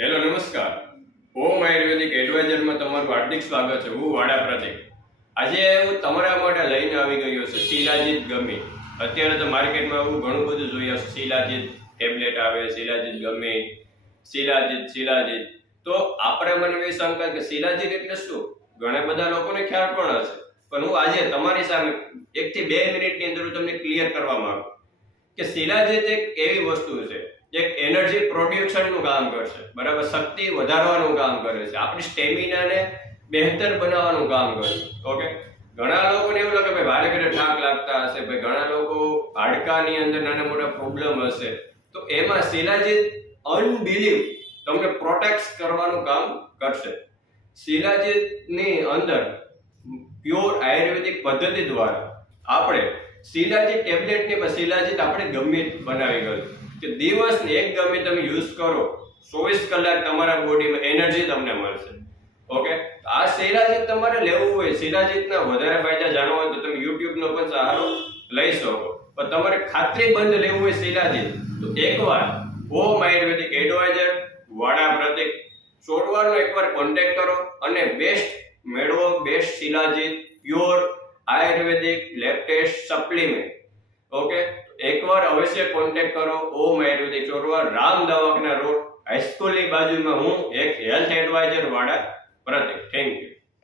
Hello, નમસ્કાર. ઓમ આયુર્વેદિક એડવાઇઝરમાં તમારું હાર્દિક સ્વાગત છે. હું વાડા પ્રતિક આજે હું તમારા માટે લઈને આવી ગયો છું શિલાજીત ગમી. અત્યારે તો માર્કેટમાં એવું ઘણું બધું જોઈએ શિલાજીત ટેબ્લેટ આવે, શિલાજીત ગમી, શિલાજીત શિલાજીત. તો આપણે મને એ શંકા કે શિલાજીત એટલે શું? ઘણા બધા લોકોને ખ્યાલ પણ હશે. પણ હું આજે તમારી સામે એકથી બે મિનિટની અંદર હું તમને ક્લિયર કરવા માંગુ. કે શિલાજીત એક એવી વસ્તુ છે જે એનર્જી પ્રોડ્યુશનનું કામ કરશે. બરાબર? શક્તિ વધારવાનું કામ કરે છે. આપણી સ્ટેમિનાને બહેતર બનાવવાનું કામ કરશે ઓકે? ઘણા લોકોને એવું લાગે, ભાઈ ભારે ઘરે ઠાક લાગતા હશે. ભાઈ, ઘણા લોકો હાડકાની અંદર નાના મોટા પ્રોબ્લેમ હશે. તો એમાં શિલાજીત અનબિલીવ તમને પ્રોટેક્ટ કરવાનું કામ કરશે. શિલાજીતની અંદર પ્યોર આયુર્વેદિક પદ્ધતિ દ્વારા આપણે શિલાજીત ટેબ્લેટની શિલાજીત આપણે ગમે બનાવી ગયું કે દિવસની એક ગમે તમે યુઝ કરો, ચોવીસ કલાક તમારા બોડીમાં એનર્જી તમને મળશે. ઓકે આ શિલાજીત તમારે લેવું હોય શિલાજીતના વધારે ફાયદા જાણવા હોય તો તમે યુટ્યુબનો પણ સહારો લઈ શકો. પણ તમારે ખાતરી બંધ લેવું હોય શિલાજીત તો એકવાર ઓમ આયુર્વેદિક એડવાઇઝર, વાડા પ્રતિક ચોડવાનો એકવાર કોન્ટેક્ટ કરો અને બેસ્ટ મેળવો best shilajit pure Ayurvedic latest supplement okay એકવાર અવશ્ય કોન્ટેક્ટ કરો. ઓમ આયુર્વેદિક ચોરવા, રામ દવાખાના રોડ. હાઈસ્કૂલની બાજુમાં હું એક હેલ્થ એડવાઇઝર વાળા પ્રતિક થેન્ક યુ